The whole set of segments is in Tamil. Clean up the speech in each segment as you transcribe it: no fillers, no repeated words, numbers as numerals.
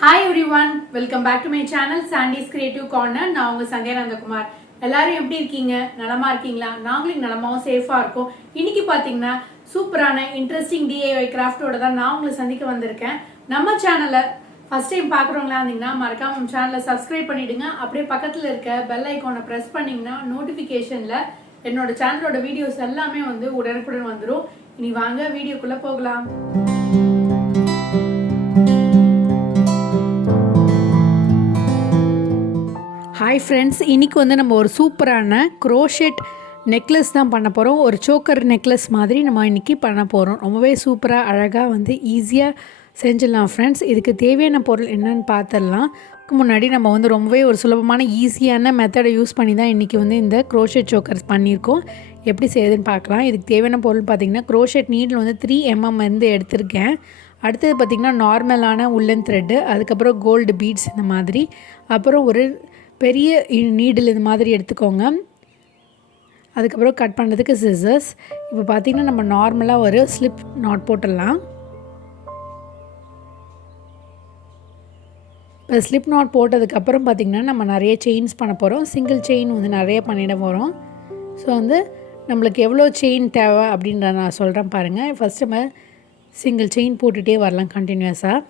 Hi everyone, welcome back to my channel Sandy's Creative Corner. நான் உங்க சந்தியா நந்தகுமார். எல்லாரும் எப்படி இருக்கீங்க? நலமா இருக்கீங்களா? நாங்களும் நலமாவும் சேஃபா இருக்கோம். இன்னைக்கு பாத்தீங்கன்னா சூப்பரான இன்ட்ரெஸ்டிங் DIY கிராஃப்டோட தான் நான் உங்களை சந்திக்க வந்திருக்கேன். நம்ம சேனலை ஃபர்ஸ்ட் டைம் பார்க்குறவங்களா இருந்தீங்கன்னா மறக்காம நம்ம சேனலை சப்ஸ்கிரைப் பண்ணிடுங்க. அப்படியே பக்கத்தில் இருக்க பெல் ஐக்கானை ப்ரெஸ் பண்ணிங்கன்னா நோட்டிஃபிகேஷனில் என்னோட சேனலோட வீடியோஸ் எல்லாமே வந்து உடனுக்குடன் வந்துடும். இனி வாங்க வீடியோக்குள்ளே போகலாம். ஹாய் ஃப்ரெண்ட்ஸ், இன்றைக்கி வந்து நம்ம ஒரு சூப்பரான க்ரோஷெட் நெக்லஸ் தான் பண்ண போகிறோம். ஒரு சோக்கர் நெக்லஸ் மாதிரி நம்ம இன்றைக்கி பண்ண போகிறோம். ரொம்பவே சூப்பராக அழகாக வந்து ஈஸியாக செஞ்சிடலாம் ஃப்ரெண்ட்ஸ். இதுக்கு தேவையான பொருள் என்னென்னு பார்த்துடலாம். முன்னாடி நம்ம வந்து ரொம்பவே ஒரு சுலபமான ஈஸியான மெத்தடை யூஸ் பண்ணி தான் இன்றைக்கி வந்து இந்த க்ரோஷெட் சோக்கர்ஸ் பண்ணியிருக்கோம். எப்படி செய்யுதுன்னு பார்க்கலாம். இதுக்கு தேவையான பொருள் பார்த்திங்கன்னா க்ரோஷெட் நீடில் வந்து 3 mm இருந்து எடுத்திருக்கேன். அடுத்தது பார்த்திங்கன்னா நார்மலான உள்ளன் த்ரெட்டு, அதுக்கப்புறம் கோல்டு பீட்ஸ் இந்த மாதிரி, அப்புறம் ஒரு பெரிய நீடில் இது மாதிரி எடுத்துக்கோங்க. அதுக்கப்புறம் கட் பண்ணுறதுக்கு சிசர்ஸ். இப்போ பார்த்திங்கன்னா நம்ம நார்மலாக ஒரு ஸ்லிப் நாட் போட்டுடலாம். இப்போ ஸ்லிப் நாட் போட்டதுக்கப்புறம் பார்த்திங்கன்னா நம்ம நிறைய செயின்ஸ் பண்ண போகிறோம். சிங்கிள் செயின் வந்து நிறைய பண்ணிட போகிறோம். ஸோ வந்து நம்மளுக்கு எவ்வளோ செயின் தேவை அப்படின்றத நான் சொல்கிறேன் பாருங்கள். ஃபஸ்ட்டு நம்ம சிங்கிள் செயின் போட்டுகிட்டே வரலாம் கண்டினியூஸாக.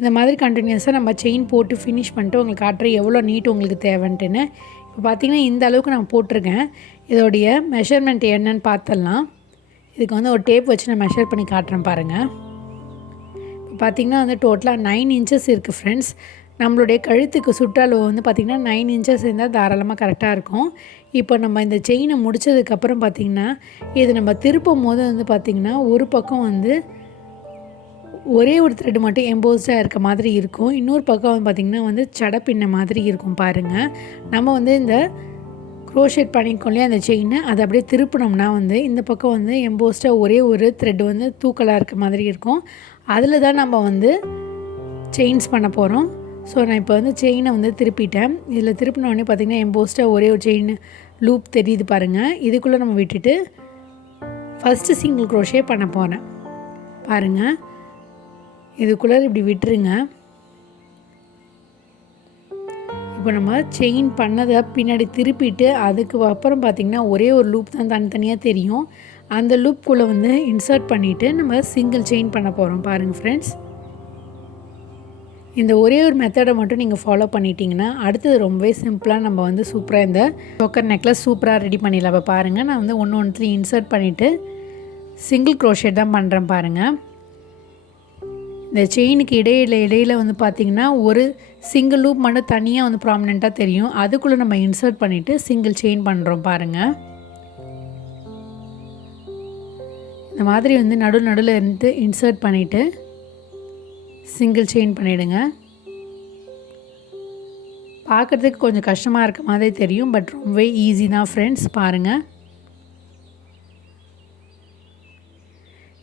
இந்த மாதிரி கண்டினியூஸாக நம்ம செயின் போட்டு ஃபினிஷ் பண்ணிட்டு உங்களுக்கு காட்டுறேன் எவ்வளோ நீட் உங்களுக்கு தேவைன்ட்டுன்னு. இப்போ பார்த்திங்கன்னா இந்த அளவுக்கு நான் போட்டிருக்கேன். இதோடைய மெஷர்மெண்ட் என்னன்னு பார்த்துடலாம். இதுக்கு வந்து ஒரு டேப் வச்சு நான் மெஷர் பண்ணி காட்டுறேன் பாருங்கள். இப்போ பார்த்திங்கன்னா வந்து டோட்டலாக 9 inches இருக்குது ஃப்ரெண்ட்ஸ். நம்மளுடைய கழுத்துக்கு சுற்றளவு வந்து பார்த்திங்கன்னா 9 inches இருந்தால் தாராளமாக கரெக்டாக இருக்கும். இப்போ நம்ம இந்த செயினை முடித்ததுக்கப்புறம் பார்த்திங்கன்னா இது நம்ம திருப்பும் போது வந்து பார்த்திங்கன்னா ஒரு பக்கம் வந்து ஒரே ஒரு த்ரெட் மட்டும் எம்போஸ்டாக இருக்க மாதிரி இருக்கும். இன்னொரு பக்கம் வந்து பார்த்திங்கன்னா வந்து சடப்பின்ன மாதிரி இருக்கும் பாருங்கள். நம்ம வந்து இந்த க்ரோஷெட் பண்ணிக்கோம் இல்லையா அந்த செயினை, அதை அப்படியே திருப்பினோம்னா வந்து இந்த பக்கம் வந்து எம்போஸ்டாக ஒரே ஒரு த்ரெட் வந்து தூக்கலாக இருக்க மாதிரி இருக்கும். அதில் தான் நம்ம வந்து செயின்ஸ் பண்ண போகிறோம். ஸோ நான் இப்போ வந்து செயினை வந்து திருப்பிட்டேன். இதில் திருப்பினோடனே பார்த்திங்கன்னா எம்போஸ்டாக ஒரே ஒரு செயின் லூப் தெரியுது பாருங்கள். இதுக்குள்ளே நம்ம விட்டுட்டு ஃபஸ்ட்டு சிங்கிள் க்ரோஷே பண்ண போகிறேன் பாருங்கள். இதுக்குள்ளே இப்படி விட்டுருங்க. இப்போ நம்ம செயின் பண்ணதை பின்னாடி திருப்பிட்டு அதுக்கு அப்புறம் பார்த்திங்கன்னா ஒரே ஒரு லூப் தான் தனித்தனியாக தெரியும். அந்த லூப்குள்ளே வந்து இன்சர்ட் பண்ணிவிட்டு நம்ம சிங்கிள் செயின் பண்ண போகிறோம் பாருங்கள் ஃப்ரெண்ட்ஸ். இந்த ஒரே ஒரு மெத்தடை மட்டும் நீங்கள் ஃபாலோ பண்ணிட்டீங்கன்னா அடுத்தது ரொம்பவே சிம்பிளாக நம்ம வந்து சூப்பராக இந்த சோக்கர் நெக்லஸ் சூப்பராக ரெடி பண்ணிடலாம். இப்போ பாருங்கள், நான் வந்து ஒன்றுலையும் இன்சர்ட் பண்ணிவிட்டு சிங்கிள் க்ரோஷெட் தான் பண்ணுறேன் பாருங்கள். இந்த செயினுக்கு இடையில் வந்து பார்த்திங்கன்னா ஒரு சிங்கிள் லூப் மட்டும் தனியாக வந்து ப்ராமினெண்ட்டாக தெரியும். அதுக்குள்ளே நம்ம இன்சர்ட் பண்ணிவிட்டு சிங்கிள் செயின் பண்ணுறோம் பாருங்கள். இந்த மாதிரி வந்து நடுவில் இருந்து இன்சர்ட் பண்ணிவிட்டு சிங்கிள் செயின் பண்ணிவிடுங்க. பார்க்குறதுக்கு கொஞ்சம் கஷ்டமாக இருக்க மாதிரி தெரியும், பட் ரொம்பவே ஈஸி தான் ஃப்ரெண்ட்ஸ். பாருங்கள்,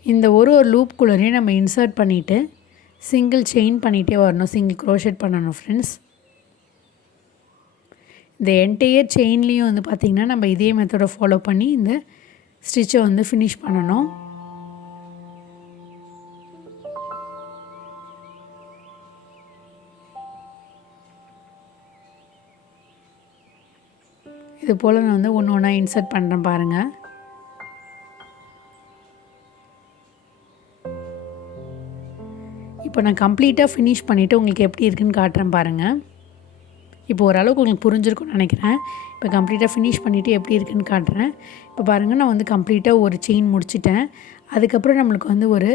இந்த ஒரு லூப்குள்ளேயும் நம்ம இன்சர்ட் பண்ணிவிட்டு சிங்கிள் செயின் பண்ணிகிட்டே வரணும். சிங்கிள் க்ரோஷெட் பண்ணணும் ஃப்ரெண்ட்ஸ். இந்த என்டையர் செயின்லேயும் வந்து பார்த்திங்கன்னா நம்ம இதே மெத்தடை ஃபாலோ பண்ணி இந்த ஸ்டிச்சை வந்து ஃபினிஷ் பண்ணணும். இது போல் நான் வந்து ஒன்று ஒன்றா இன்சர்ட் பண்ணுறேன் பாருங்கள். இப்போ நான் கம்ப்ளீட்டாக ஃபினிஷ் பண்ணிவிட்டு உங்களுக்கு எப்படி இருக்குதுன்னு காட்டுறேன் பாருங்கள். இப்போ ஓரளவுக்கு உங்களுக்கு புரிஞ்சிருக்கும்னு நினைக்கிறேன். இப்போ கம்ப்ளீட்டாக ஃபினிஷ் பண்ணிவிட்டு எப்படி இருக்குதுன்னு காட்டுறேன். இப்போ பாருங்கள், நான் வந்து கம்ப்ளீட்டாக ஒரு செயின் முடிச்சிட்டேன். அதுக்கப்புறம் நம்மளுக்கு வந்து ஒரு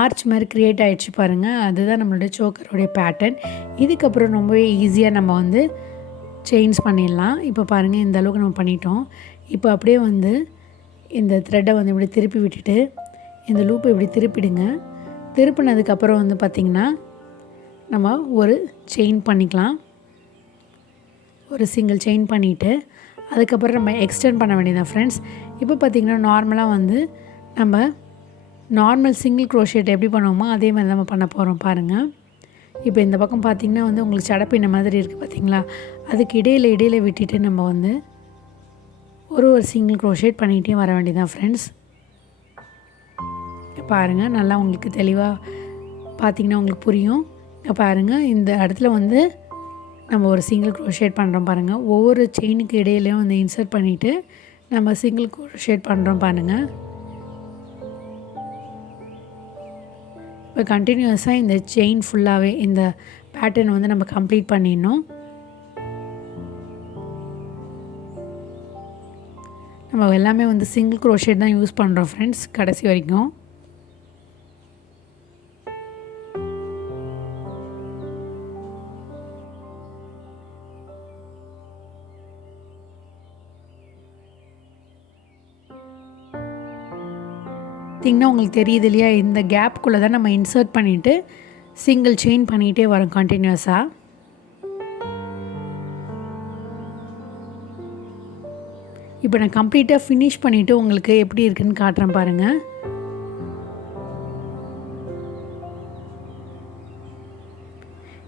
ஆர்ச் மாதிரி க்ரியேட் ஆகிடுச்சு பாருங்கள். அதுதான் நம்மளுடைய சோக்கருடைய பேட்டர்ன். இதுக்கப்புறம் ரொம்பவே ஈஸியாக நம்ம வந்து செயின்ஸ் பண்ணிடலாம். இப்போ பாருங்கள், இந்த அளவுக்கு நம்ம பண்ணிட்டோம். இப்போ அப்படியே வந்து இந்த த்ரெட்டை வந்து இப்படி திருப்பி விட்டுட்டு இந்த லூப்பை இப்படி திருப்பிடுங்க. திருப்பினதுக்கப்புறம் வந்து பார்த்திங்கன்னா நம்ம ஒரு செயின் பண்ணிக்கலாம். ஒரு சிங்கிள் செயின் பண்ணிவிட்டு அதுக்கப்புறம் நம்ம எக்ஸ்டெண்ட் பண்ண வேண்டியதான் ஃப்ரெண்ட்ஸ். இப்போ பார்த்திங்கன்னா நார்மலாக வந்து நம்ம நார்மல் சிங்கிள் க்ரோஷெட் எப்படி பண்ணுவோமோ அதே மாதிரி நம்ம பண்ண போகிறோம் பாருங்கள். இப்போ இந்த பக்கம் பார்த்திங்கன்னா வந்து உங்களுக்கு சடப்பின்ன மாதிரி இருக்குது பார்த்திங்களா. அதுக்கு இடையில் விட்டுட்டு நம்ம வந்து ஒரு சிங்கிள் க்ரோஷேட் பண்ணிகிட்டே வர வேண்டியதான் ஃப்ரெண்ட்ஸ். பாருங்கள், நல்லா உங்களுக்கு தெளிவாக பார்த்திங்கன்னா உங்களுக்கு புரியும். பாருங்கள், இந்த இடத்துல வந்து நம்ம ஒரு சிங்கிள் க்ரோஷேட் பண்ணுறோம் பாருங்கள். ஒவ்வொரு செயினுக்கு இடையிலையும் வந்து இன்சர்ட் பண்ணிவிட்டு நம்ம சிங்கிள் க்ரோஷேட் பண்ணுறோம் பாருங்கள். இப்போ கண்டினியூஸாக இந்த செயின் ஃபுல்லாகவே இந்த பேட்டர்ன் வந்து நம்ம கம்ப்ளீட் பண்ணிடணும். நம்ம எல்லாமே வந்து சிங்கிள் க்ரோஷேட் தான் யூஸ் பண்ணுறோம் ஃப்ரெண்ட்ஸ் கடைசி வரைக்கும். பார்த்திங்கன்னா உங்களுக்கு தெரியுது இல்லையா, இந்த கேப்புக்குள்ளே தான் நம்ம இன்சர்ட் பண்ணிவிட்டு சிங்கிள் செயின் பண்ணிகிட்டே வரோம் கண்டினியூஸாக. இப்போ நான் கம்ப்ளீட்டாக ஃபினிஷ் பண்ணிவிட்டு உங்களுக்கு எப்படி இருக்குதுன்னு காட்டுறேன் பாருங்கள்.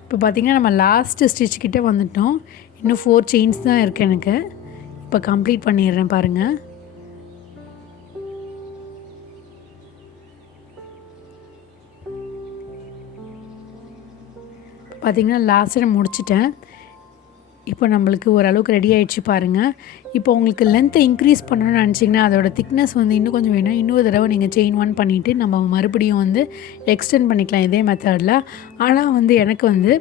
இப்போ பார்த்திங்கன்னா நம்ம லாஸ்ட்டு ஸ்டிச் கிட்டே வந்துட்டோம். இன்னும் 4 செயின்ஸ் தான் இருக்குது எனக்கு. இப்போ கம்ப்ளீட் பண்ணிடுறேன் பாருங்கள். பார்த்திங்கன்னா லாஸ்ட்டு முடிச்சிட்டேன். இப்போ நம்மளுக்கு ஓரளவுக்கு ரெடி ஆகிடுச்சு பாருங்கள். இப்போ உங்களுக்கு லென்த்தை இன்க்ரீஸ் பண்ணணும்னு நினச்சிங்கன்னா அதோட திக்னஸ் வந்து இன்னும் கொஞ்சம் வேணும். இன்னொரு தடவை நீங்கள் செயின் 1 பண்ணிவிட்டு நம்ம மறுபடியும் வந்து எக்ஸ்டெண்ட் பண்ணிக்கலாம் இதே மெத்தடில். ஆனால் வந்து எனக்கு வந்து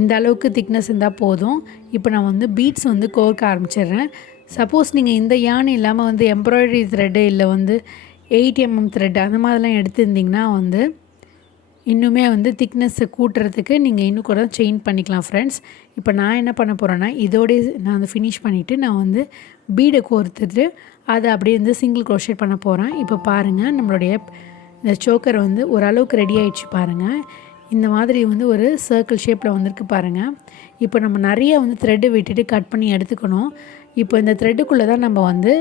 இந்த அளவுக்கு திக்னஸ் இருந்தால் போதும். இப்போ நான் வந்து பீட்ஸ் வந்து கோர்க்க ஆரம்பிச்சிடுறேன். சப்போஸ் நீங்கள் இந்த யான் இல்லாமல் வந்து எம்ப்ராய்டரி த்ரெட்டு இல்லை வந்து 8 mm த்ரெட் அந்த மாதிரிலாம் எடுத்துருந்திங்கன்னா வந்து இன்னுமே வந்து திக்னஸை கூட்டுறதுக்கு நீங்கள் இன்னும் கூட செயின் பண்ணிக்கலாம் ஃப்ரெண்ட்ஸ். இப்போ நான் என்ன பண்ண போகிறேன்னா இதோடய நான் வந்து ஃபினிஷ் பண்ணிவிட்டு நான் வந்து பீடை கோர்த்துட்டு அதை அப்படியே வந்து சிங்கிள் க்ரோஷேட் பண்ண போகிறேன். இப்போ பாருங்கள், நம்மளுடைய இந்த சோக்கர் வந்து ஓரளவுக்கு ரெடி ஆகிடுச்சு பாருங்கள். இந்த மாதிரி வந்து ஒரு சர்க்கிள் ஷேப்பில் வந்திருக்கு பாருங்கள். இப்போ நம்ம நிறைய வந்து த்ரெட்டு விட்டுட்டு கட் பண்ணி எடுத்துக்கணும். இப்போ இந்த த்ரெட்டுக்குள்ளே தான் நம்ம வந்து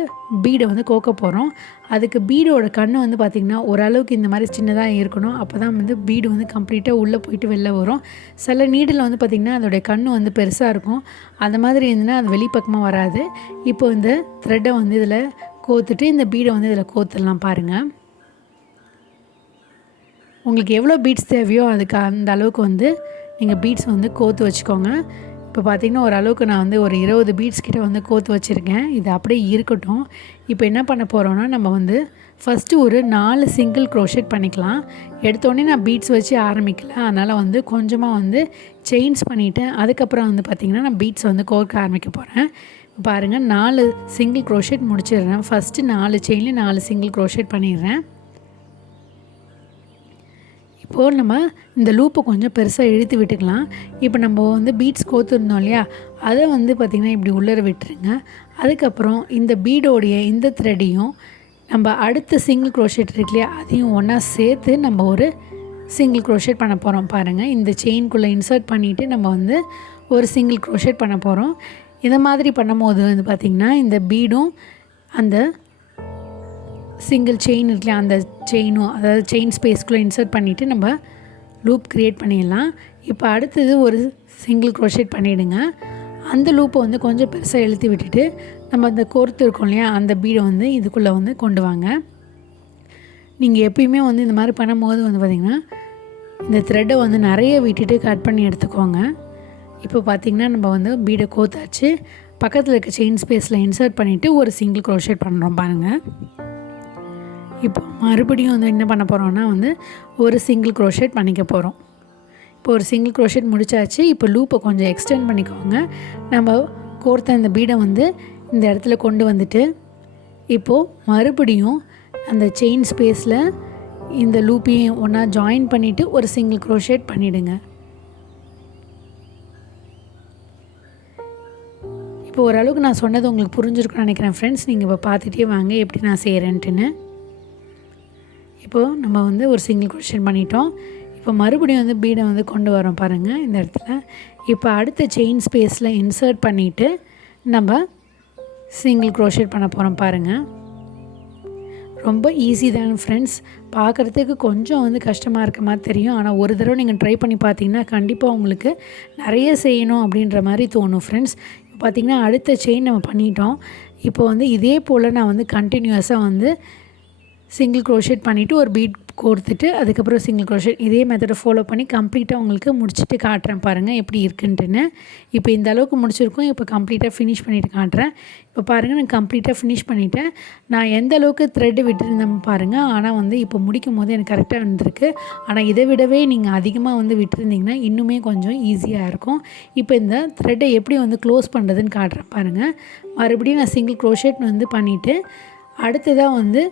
பீடை வந்து கோக்க போகிறோம். அதுக்கு பீடோட கண்ணு வந்து பார்த்திங்கன்னா ஓரளவுக்கு இந்த மாதிரி சின்னதாக இருக்கணும். அப்போ தான் வந்து பீடு வந்து கம்ப்ளீட்டாக உள்ளே போயிட்டு வெளில வரும். சில நீடில் வந்து பார்த்திங்கன்னா அதோடைய கண்ணு வந்து பெருசாக இருக்கும். அந்த மாதிரி இருந்துன்னா அது வெளிப்பக்கமாக வராது. இப்போ இந்த த்ரெட்டை வந்து இதில் கோத்துட்டு இந்த பீடை வந்து இதில் கோத்துடலாம் பாருங்கள். உங்களுக்கு எவ்வளோ பீட்ஸ் தேவையோ அதுக்கு அந்த அளவுக்கு வந்து நீங்கள் பீட்ஸ் வந்து கோத்து வச்சுக்கோங்க. இப்போ பார்த்திங்கன்னா ஓரளவுக்கு நான் வந்து ஒரு 20 பீட்ஸ் கிட்ட வந்து கோத்து வச்சுருக்கேன். இது அப்படியே இருக்கட்டும். இப்போ என்ன பண்ண போகிறோன்னா நம்ம வந்து ஃபஸ்ட்டு ஒரு 4 சிங்கிள் க்ரோஷேட் பண்ணிக்கலாம். எடுத்தோடனே நான் பீட்ஸ் வச்சு ஆரம்பிக்கல. அதனால் வந்து கொஞ்சமாக வந்து செயின்ஸ் பண்ணிவிட்டேன். அதுக்கப்புறம் வந்து பார்த்திங்கன்னா நான் பீட்ஸ் வந்து கோர்க்க ஆரம்பிக்க போகிறேன். பாருங்கள், 4 சிங்கிள் க்ரோஷேட் முடிச்சிடுறேன். ஃபஸ்ட்டு 4 செயின்லேயும் 4 சிங்கிள் க்ரோஷேட் பண்ணிடுறேன். இப்போது நம்ம இந்த லூப்பை கொஞ்சம் பெருசாக இழுத்து விட்டுக்கலாம். இப்போ நம்ம வந்து பீட்ஸ் கோத்துருந்தோம் இல்லையா, அதை வந்து பார்த்திங்கன்னா இப்படி உள்ளர விட்டுருங்க. அதுக்கப்புறம் இந்த பீடோடைய இந்த த்ரெட்டையும் நம்ம அடுத்த சிங்கிள் க்ரோஷேட் இருக்கு இல்லையா, அதையும் ஒன்றா சேர்த்து நம்ம ஒரு சிங்கிள் க்ரோஷேட் பண்ண போகிறோம் பாருங்கள். இந்த செயின்குள்ளே இன்சர்ட் பண்ணிவிட்டு நம்ம வந்து ஒரு சிங்கிள் க்ரோஷேட் பண்ண போகிறோம். இதை மாதிரி பண்ணும்போது வந்து பார்த்திங்கன்னா இந்த பீடும் அந்த சிங்கிள் செயின் இருக்குல்லையா, அந்த செயினும் அதாவது செயின் ஸ்பேஸ்க்குள்ளே இன்சர்ட் பண்ணிவிட்டு நம்ம லூப் க்ரியேட் பண்ணிடலாம். இப்போ அடுத்தது ஒரு சிங்கிள் க்ரோஷேட் பண்ணிவிடுங்க. அந்த லூப்பை வந்து கொஞ்சம் பெருசாக இழுத்து விட்டுட்டு நம்ம அந்த கோர்த்து இருக்கோம் இல்லையா, அந்த பீடை வந்து இதுக்குள்ளே வந்து கொண்டு வாங்க. நீங்கள் எப்பயுமே வந்து இந்த மாதிரி பண்ணும்போது வந்து பார்த்திங்கன்னா இந்த த்ரெட்டை வந்து நிறைய விட்டுட்டு கட் பண்ணி எடுத்துக்கோங்க. இப்போ பார்த்திங்கன்னா நம்ம வந்து பீடை கோத்தாச்சு. பக்கத்தில் இருக்க செயின் ஸ்பேஸில் இன்சர்ட் பண்ணிவிட்டு ஒரு சிங்கிள் க்ரோஷேட் பண்ணுறோம் பாருங்கள். இப்போ மறுபடியும் வந்து என்ன பண்ண போகிறோன்னா வந்து ஒரு சிங்கிள் க்ரோஷேட் பண்ணிக்க போகிறோம். இப்போ ஒரு சிங்கிள் க்ரோஷேட் முடிச்சாச்சு. இப்போ லூப்பை கொஞ்சம் எக்ஸ்டெண்ட் பண்ணிக்கோங்க. நம்ம கோர்த்த இந்த பீடை வந்து இந்த இடத்துல கொண்டு வந்துட்டு இப்போது மறுபடியும் அந்த செயின் ஸ்பேஸில் இந்த லூப்பையும் ஒன்றா ஜாயின் பண்ணிவிட்டு ஒரு சிங்கிள் க்ரோஷேட் பண்ணிவிடுங்க. இப்போ ஓரளவுக்கு நான் சொன்னது உங்களுக்கு புரிஞ்சிருக்குன்னு நினைக்கிறேன் ஃப்ரெண்ட்ஸ். நீங்கள் இப்போ பார்த்துட்டே வாங்க எப்படி நான் செய்கிறேன்ட்டுன்னு. இப்போது நம்ம வந்து ஒரு சிங்கிள் க்ரோஷேட் பண்ணிட்டோம். இப்போ மறுபடியும் வந்து பீடை வந்து கொண்டு வரோம் பாருங்கள் இந்த இடத்துல. இப்போ அடுத்த செயின் ஸ்பேஸில் இன்சர்ட் பண்ணிவிட்டு நம்ம சிங்கிள் க்ரோஷேட் பண்ண போகிறோம் பாருங்கள். ரொம்ப ஈஸி தான் ஃப்ரெண்ட்ஸ். பார்க்குறதுக்கு கொஞ்சம் வந்து கஷ்டமாக இருக்க மாதிரி தெரியும். ஆனால் ஒரு தடவை நீங்கள் ட்ரை பண்ணி பார்த்தீங்கன்னா கண்டிப்பாக உங்களுக்கு நிறைய செய்யணும் அப்படின்ற மாதிரி தோணும் ஃப்ரெண்ட்ஸ். இப்போ பார்த்திங்கன்னா அடுத்த செயின் நம்ம பண்ணிட்டோம். இப்போ வந்து இதே போல் நான் வந்து கண்டினியூஸாக வந்து சிங்கிள் க்ரோஷேட் பண்ணிவிட்டு ஒரு பீட் கோர்த்துட்டு அதுக்கப்புறம் சிங்கிள் க்ரோஷேட் இதே மெத்தடை ஃபாலோ பண்ணி கம்ப்ளீட்டாக உங்களுக்கு முடிச்சுட்டு காட்டுறேன் பாருங்கள் எப்படி இருக்குன்ட்டுன்னு. இப்போ இந்த அளவுக்கு முடிச்சிருக்கோம். இப்போ கம்ப்ளீட்டாக ஃபினிஷ் பண்ணிவிட்டு காட்டுறேன். இப்போ பாருங்கள் நான் கம்ப்ளீட்டாக ஃபினிஷ் பண்ணிவிட்டேன். நான் எந்த அளவுக்கு த்ரெட்டு விட்டுருந்தேன் பாருங்கள். ஆனால் வந்து இப்போ முடிக்கும் போது எனக்கு கரெக்டாக வந்திருக்கு. ஆனால் இதை விடவே நீங்கள் அதிகமாக வந்து விட்டுருந்தீங்கன்னா இன்னுமே கொஞ்சம் ஈஸியாக இருக்கும். இப்போ இந்த த்ரெட்டை எப்படி வந்து க்ளோஸ் பண்ணுறதுன்னு காட்டுறேன் பாருங்கள். மறுபடியும் நான் சிங்கிள் க்ரோஷேட் வந்து பண்ணிவிட்டு அடுத்ததாக வந்து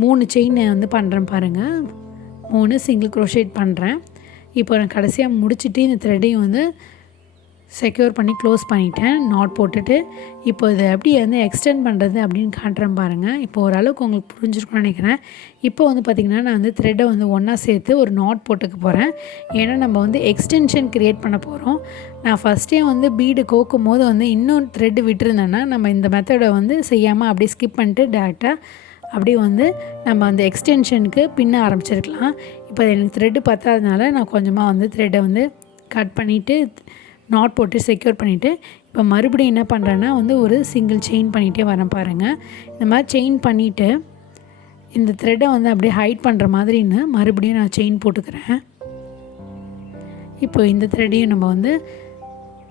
3 செயின் வந்து பண்ணுறேன் பாருங்கள். 3 சிங்கிள் க்ரோஷேட் பண்ணுறேன். இப்போ நான் கடைசியாக முடிச்சுட்டு இந்த த்ரெட்டையும் வந்து செக்யூர் பண்ணி க்ளோஸ் பண்ணிட்டேன் நாட் போட்டுட்டு. இப்போ இதை எப்படி வந்து எக்ஸ்டெண்ட் பண்ணுறது அப்படின்னு காட்டுறேன் பாருங்கள். இப்போ ஓரளவுக்கு உங்களுக்கு புரிஞ்சிருக்கும்னு நினைக்கிறேன். இப்போ வந்து பார்த்திங்கன்னா நான் வந்து த்ரெட்டை வந்து ஒன்றா சேர்த்து ஒரு நாட் போட்டுக்க போகிறேன். ஏன்னா நம்ம வந்து எக்ஸ்டென்ஷன் க்ரியேட் பண்ண போகிறோம். நான் ஃபஸ்ட்டே வந்து பீடு கோக்கும் போது வந்து இன்னும் த்ரெட்டு விட்டுருந்தேன்னா நம்ம இந்த மெத்தடை வந்து செய்யாமல் அப்படியே ஸ்கிப் பண்ணிட்டு டேரெக்டாக அப்படியே வந்து நம்ம அந்த எக்ஸ்டென்ஷனுக்கு பின்ன ஆரம்பிச்சிருக்கலாம். இப்போ எனக்கு த்ரெட்டு பத்தாதனால நான் கொஞ்சமாக வந்து த்ரெட்டை வந்து கட் பண்ணிவிட்டு நாட் போட்டு செக்யூர் பண்ணிவிட்டு இப்போ மறுபடியும் என்ன பண்ணுறேன்னா வந்து ஒரு சிங்கிள் செயின் பண்ணிகிட்டே வரேன் பாருங்கள். இந்த மாதிரி செயின் பண்ணிவிட்டு இந்த த்ரெட்டை வந்து அப்படியே ஹைட் பண்ணுற மாதிரின்னு மறுபடியும் நான் செயின் போட்டுக்கிறேன். இப்போ இந்த த்ரெட்டையும் நம்ம வந்து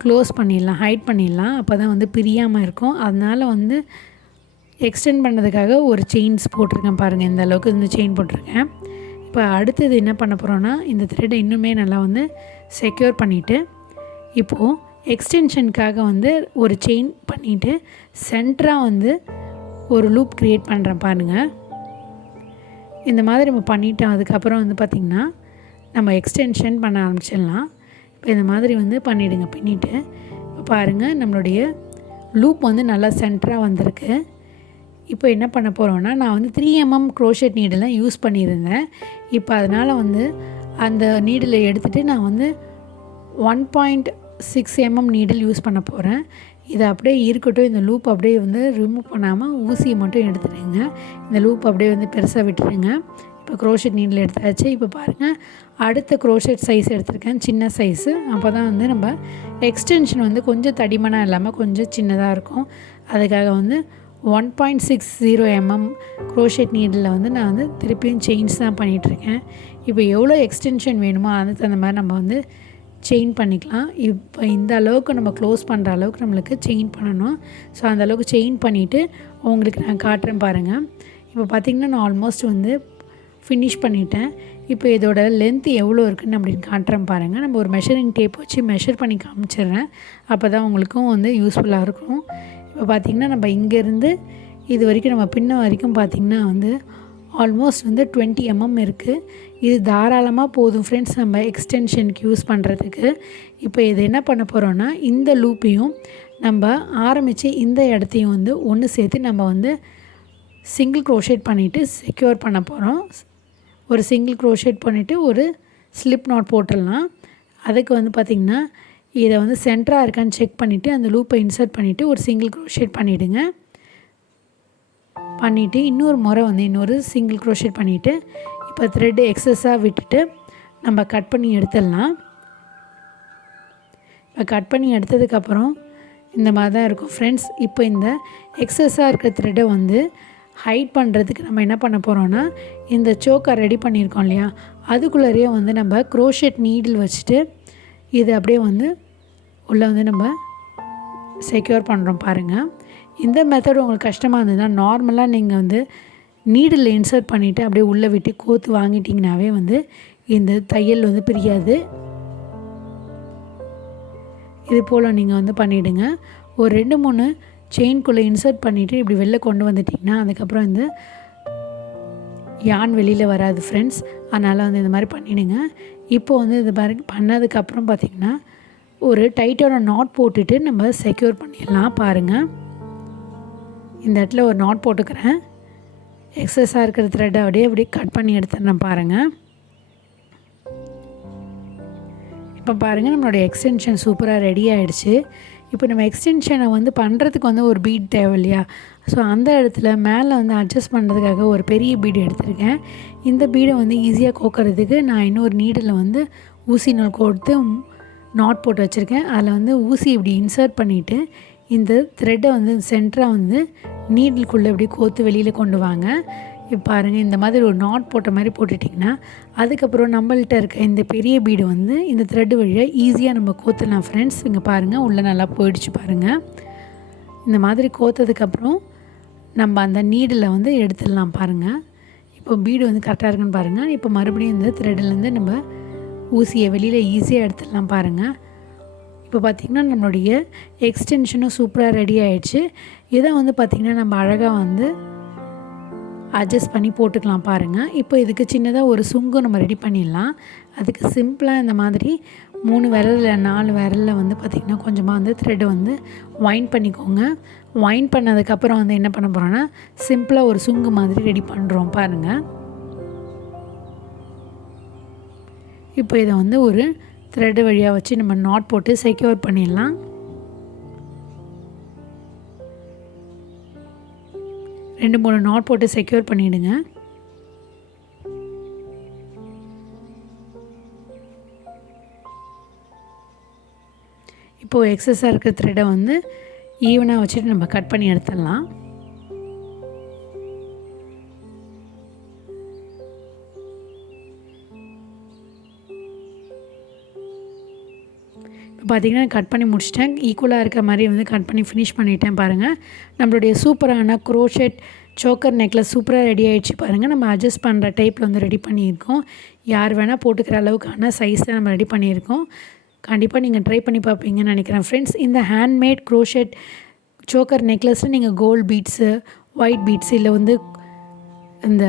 க்ளோஸ் பண்ணிடலாம், ஹைட் பண்ணிடலாம். அப்போ தான் வந்து பிரியாமல் இருக்கும். அதனால் வந்து எக்ஸ்டெண்ட் பண்ணதுக்காக ஒரு செயின்ஸ் போட்டிருக்கேன் பாருங்கள். இந்த அளவுக்கு இந்த செயின் போட்டிருக்கேன். இப்போ அடுத்தது என்ன பண்ண போகிறோன்னா இந்த த்ரெட்டை இன்னுமே நல்லா வந்து செக்யூர் பண்ணிவிட்டு இப்போது எக்ஸ்டென்ஷனுக்காக வந்து ஒரு செயின் பண்ணிவிட்டு சென்டராக வந்து ஒரு லூப் க்ரியேட் பண்ணுறேன் பாருங்கள். இந்த மாதிரி நம்ம பண்ணிவிட்டோம். அதுக்கப்புறம் வந்து பார்த்திங்கன்னா நம்ம எக்ஸ்டென்ஷன் பண்ண ஆரம்பிச்சிடலாம். இப்போ இந்த மாதிரி வந்து பண்ணிவிடுங்க. பின்னிட்டு இப்போ பாருங்கள் நம்மளுடைய லூப் வந்து நல்லா சென்டராக வந்திருக்கு. இப்போ என்ன பண்ண போகிறோன்னா நான் வந்து 3 mm க்ரோஷெட் நீடெல்லாம் யூஸ் பண்ணியிருந்தேன். இப்போ அதனால் வந்து அந்த நீடில் எடுத்துகிட்டு நான் வந்து 1.6 mm நீடில் யூஸ் பண்ண போகிறேன். இது அப்படியே இருக்கட்டும். இந்த லூப் அப்படியே வந்து ரிமூவ் பண்ணாமல் ஊசியை மட்டும் எடுத்துடுங்க. இந்த லூப் அப்படியே வந்து பெருசாக விட்டுருங்க. இப்போ க்ரோஷெட் நீடில் எடுத்தாச்சு. இப்போ பாருங்கள் அடுத்த க்ரோஷெட் சைஸ் எடுத்திருக்கேன், சின்ன சைஸு. அப்போ தான் வந்து நம்ம எக்ஸ்டென்ஷன் வந்து கொஞ்சம் தடிமனாக இல்லாமல் கொஞ்சம் சின்னதாக இருக்கும். அதுக்காக வந்து 1.60 mm க்ரோஷெட் நீடில் வந்து நான் வந்து திருப்பியும் செயின்ஸ் தான் பண்ணிகிட்ருக்கேன். இப்போ எவ்வளோ எக்ஸ்டென்ஷன் வேணுமோ அதுக்கு தகுந்த மாதிரி நம்ம வந்து செயின் பண்ணிக்கலாம். இப்போ இந்த அளவுக்கு நம்ம க்ளோஸ் பண்ணுற அளவுக்கு நம்மளுக்கு செயின் பண்ணணும். ஸோ அந்த அளவுக்கு செயின் பண்ணிவிட்டு உங்களுக்கு நான் காட்டுறேன் பாருங்கள். இப்போ பார்த்திங்கன்னா நான் ஆல்மோஸ்ட் வந்து ஃபினிஷ் பண்ணிட்டேன். இப்போ இதோட லென்த் எவ்வளோ இருக்குதுன்னு அப்படின்னு காட்டுறேன் பாருங்கள். நம்ம ஒரு மெஷரிங் டேப் வச்சு மெஷர் பண்ணி காமிச்சிடுறேன். அப்போ தான் உங்களுக்கும் வந்து யூஸ்ஃபுல்லாக இருக்கும். இப்போ பார்த்திங்கன்னா நம்ம இங்கேருந்து இது வரைக்கும் நம்ம பின்ன வரைக்கும் பார்த்திங்கன்னா வந்து ஆல்மோஸ்ட் வந்து 20 mm இருக்குது. இது தாராளமாக போதும் ஃப்ரெண்ட்ஸ் நம்ம எக்ஸ்டென்ஷனுக்கு யூஸ் பண்ணுறதுக்கு. இப்போ இது என்ன பண்ண போகிறோன்னா இந்த லூப்பையும் நம்ம ஆரம்பித்து இந்த இடத்தையும் வந்து ஒன்று சேர்த்து நம்ம வந்து சிங்கிள் க்ரோஷேட் பண்ணிவிட்டு செக்யூர் பண்ண போகிறோம். ஒரு சிங்கிள் க்ரோஷேட் பண்ணிவிட்டு ஒரு ஸ்லிப் நாட் போட்டுடலாம். அதுக்கு வந்து பார்த்திங்கன்னா இதை வந்து சென்டராக இருக்கான்னு செக் பண்ணிவிட்டு அந்த லூப்பை இன்சர்ட் பண்ணிவிட்டு ஒரு சிங்கிள் க்ரோஷேட் பண்ணிவிடுங்க. பண்ணிவிட்டு இன்னொரு முறை வந்து இன்னொரு சிங்கிள் க்ரோஷேட் பண்ணிவிட்டு இப்போ த்ரெட்டு எக்ஸஸாக விட்டுட்டு நம்ம கட் பண்ணி எடுத்துடலாம். இப்போ கட் பண்ணி எடுத்ததுக்கப்புறம் இந்த மாதிரி தான் இருக்கும் ஃப்ரெண்ட்ஸ். இப்போ இந்த எக்ஸஸாக இருக்கிற த்ரெட்டை வந்து ஹைட் பண்ணுறதுக்கு நம்ம என்ன பண்ண போகிறோன்னா இந்த சோக்கை ரெடி பண்ணியிருக்கோம் இல்லையா, அதுக்குள்ளேயே வந்து நம்ம க்ரோஷெட் நீடில் வச்சுட்டு இது அப்படியே வந்து உள்ளே வந்து நம்ம செக்யூர் பண்ணுறோம் பாருங்கள். இந்த மெத்தட் உங்களுக்கு கஷ்டமாக இருந்ததுன்னா நார்மலாக நீங்கள் வந்து நீடில் இன்சர்ட் பண்ணிவிட்டு அப்படியே உள்ளே விட்டு கோத்து வாங்கிட்டிங்கனாவே வந்து இந்த தையல் வந்து பிரியாது. இது போல் நீங்கள் வந்து பண்ணிவிடுங்க. ஒரு 2-3 செயின்குள்ளே இன்சர்ட் பண்ணிவிட்டு இப்படி வெளில கொண்டு வந்துட்டிங்கன்னா அதுக்கப்புறம் இந்த யான் வெளியில் வராது ஃப்ரெண்ட்ஸ். அதனால் வந்து இந்த மாதிரி பண்ணிவிடுங்க. இப்போ வந்து இது மாதிரி பண்ணதுக்கப்புறம் பார்த்திங்கன்னா ஒரு டைட்டான நாட் போட்டுட்டு நம்ம செக்யூர் பண்ணிடலாம் பாருங்கள். இந்த இடத்துல ஒரு நாட் போட்டுக்கிறேன். எக்ஸஸாக இருக்கிற த்ரெட்டை அப்படியே கட் பண்ணி எடுத்துடுறேன் பாருங்கள். இப்போ பாருங்கள் நம்மளோட எக்ஸ்டென்ஷன் சூப்பராக ரெடி ஆகிடுச்சு. இப்போ நம்ம எக்ஸ்டென்ஷனை வந்து பண்ணுறதுக்கு வந்து ஒரு பீட் தேவை இல்லையா, ஸோ அந்த இடத்துல மேலே வந்து அட்ஜஸ்ட் பண்ணுறதுக்காக ஒரு பெரிய பீடு எடுத்திருக்கேன். இந்த பீடை வந்து ஈஸியாக கோக்கிறதுக்கு நான் இன்னொரு நீடில் வந்து ஊசி நூல் கோர்த்து நாட் போட்டு வச்சுருக்கேன். அதில் வந்து ஊசி இப்படி இன்சர்ட் பண்ணிவிட்டு இந்த த்ரெட்டை வந்து சென்டராக வந்து நீடிலுக்குள்ளே இப்படி கோத்து வெளியில் கொண்டு வாங்க. இப்போ பாருங்கள், இந்த மாதிரி ஒரு நாட் போட்ட மாதிரி போட்டுட்டிங்கன்னா அதுக்கப்புறம் நம்மள்கிட்ட இருக்க இந்த பெரிய பீடு வந்து இந்த த்ரெட்டு வழியாக ஈஸியாக நம்ம கோத்துடலாம் ஃப்ரெண்ட்ஸ். இங்கே பாருங்கள், உள்ளே நல்லா போயிடுச்சு பாருங்கள். இந்த மாதிரி கோத்ததுக்கப்புறம் நம்ம அந்த நீடில் வந்து எடுத்துடலாம் பாருங்கள். இப்போ பீடு வந்து கரெக்டாக இருக்குன்னு பாருங்கள். இப்போ மறுபடியும் இந்த த்ரெட்லேருந்து நம்ம ஊசியை வெளியில் ஈஸியாக எடுத்துடலாம் பாருங்கள். இப்போ பார்த்திங்கன்னா நம்மளுடைய எக்ஸ்டென்ஷனும் சூப்பராக ரெடி ஆகிடுச்சு. இதை வந்து பார்த்திங்கன்னா நம்ம அழகாக வந்து அட்ஜஸ்ட் பண்ணி போட்டுக்கலாம் பாருங்கள். இப்போ இதுக்கு சின்னதாக ஒரு சுங்கு நம்ம ரெடி பண்ணிடலாம். அதுக்கு சிம்பிளாக இந்த மாதிரி 3 விரலில் 4 விரலில் வந்து பார்த்திங்கன்னா கொஞ்சமாக வந்து த்ரெட்டை வந்து வைண்ட் பண்ணிக்கோங்க. வைண்ட் பண்ணதுக்கப்புறம் வந்து என்ன பண்ண போகிறோன்னா சிம்பிளாக ஒரு சுங்கு மாதிரி ரெடி பண்ணுறோம் பாருங்கள். இப்போ இதை வந்து ஒரு த்ரெட்டு வழியாக வச்சு நம்ம நாட் போட்டு செக்யூர் பண்ணிடலாம். ரெண்டு 3 நாட் போட்டு செக்யூர் பண்ணிவிடுங்க. இப்போது எக்ஸஸாக இருக்கிற த்ரெட்டை வந்து ஈவனாக வச்சுட்டு நம்ம கட் பண்ணி எடுத்துடலாம். இப்போ பார்த்திங்கன்னா கட் பண்ணி முடிச்சிட்டேன். ஈக்குவலாக இருக்க மாதிரி வந்து கட் பண்ணி ஃபினிஷ் பண்ணிட்டேன் பாருங்கள். நம்மளுடைய சூப்பரான க்ரோஷெட் சோக்கர் நெக்லஸ் சூப்பராக ரெடி ஆகிடுச்சு பாருங்கள். நம்ம அட்ஜஸ்ட் பண்ணுற டைப்பில் வந்து ரெடி பண்ணியிருக்கோம். யார் வேணால் போட்டுக்கிற அளவுக்கான சைஸில் நம்ம ரெடி பண்ணியிருக்கோம். கண்டிப்பாக நீங்கள் ட்ரை பண்ணி பார்ப்பீங்கன்னு நினைக்கிறேன் ஃப்ரெண்ட்ஸ். இந்த ஹேண்ட்மேட் க்ரோஷெட் சோக்கர் நெக்லஸில் நீங்கள் கோல்டு பீட்ஸு, ஒயிட் பீட்ஸு, இல்லை வந்து இந்த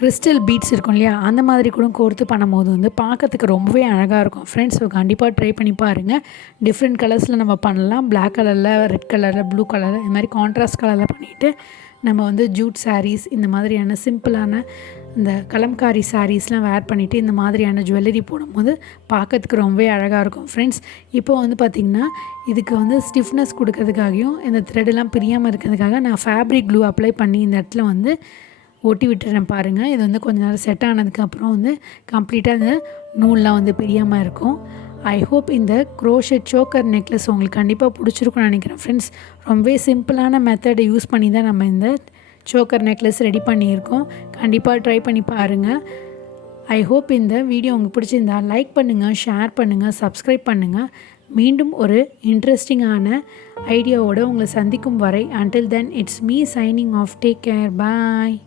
கிறிஸ்டல் பீட்ஸ் இருக்கும் இல்லையா, அந்த மாதிரி கூட கோர்த்து பண்ணும்போது வந்து பார்க்கறதுக்கு ரொம்பவே அழகாக இருக்கும் ஃப்ரெண்ட்ஸ். ஸோ கண்டிப்பாக ட்ரை பண்ணி பாருங்கள். டிஃப்ரெண்ட் கலர்ஸில் நம்ம பண்ணலாம். பிளாக் கலரில், ரெட் கலரில், ப்ளூ கலரில், இந்த மாதிரி கான்ட்ராஸ்ட் கலரில் பண்ணிவிட்டு நம்ம வந்து ஜூட் சாரீஸ், இந்த மாதிரியான சிம்பிளான இந்த கலம்காரி சாரீஸ்லாம் வேர் பண்ணிவிட்டு இந்த மாதிரியான ஜுவல்லரி போடும்போது பார்க்கறதுக்கு ரொம்பவே அழகாக இருக்கும் ஃப்ரெண்ட்ஸ். இப்போ வந்து பார்த்திங்கன்னா இதுக்கு வந்து ஸ்டிஃப்னஸ் கொடுக்கறதுக்காகவும் இந்த த்ரெடெல்லாம் பிரியாமல் இருக்கிறதுக்காக நான் ஃபேப்ரிக் க்ளூ அப்ளை பண்ணி இந்த இடத்துல வந்து ஒட்டி விட்டுறேன் பாருங்கள். இது வந்து கொஞ்ச நேரம் செட் ஆனதுக்கப்புறம் வந்து கம்ப்ளீட்டாக இந்த நூல்லாம் வந்து பிரியாமல் இருக்கும். ஐ ஹோப் இந்த க்ரோஷெட் சோக்கர் நெக்லஸ் உங்களுக்கு கண்டிப்பாக பிடிச்சிருக்குன்னு நினைக்கிறேன் ஃப்ரெண்ட்ஸ். ரொம்பவே சிம்பிளான மெத்தடை யூஸ் பண்ணி தான் நம்ம இந்த சோக்கர் நெக்லஸ் ரெடி பண்ணியிருக்கோம். கண்டிப்பாக ட்ரை பண்ணி பாருங்கள். ஐ ஹோப் இந்த வீடியோ உங்களுக்கு பிடிச்சிருந்தா லைக் பண்ணுங்கள், ஷேர் பண்ணுங்கள், சப்ஸ்கிரைப் பண்ணுங்கள். மீண்டும் ஒரு இன்ட்ரெஸ்டிங்கான ஐடியாவோடு உங்களை சந்திக்கும் வரை until then it's me signing off. Take care. Bye.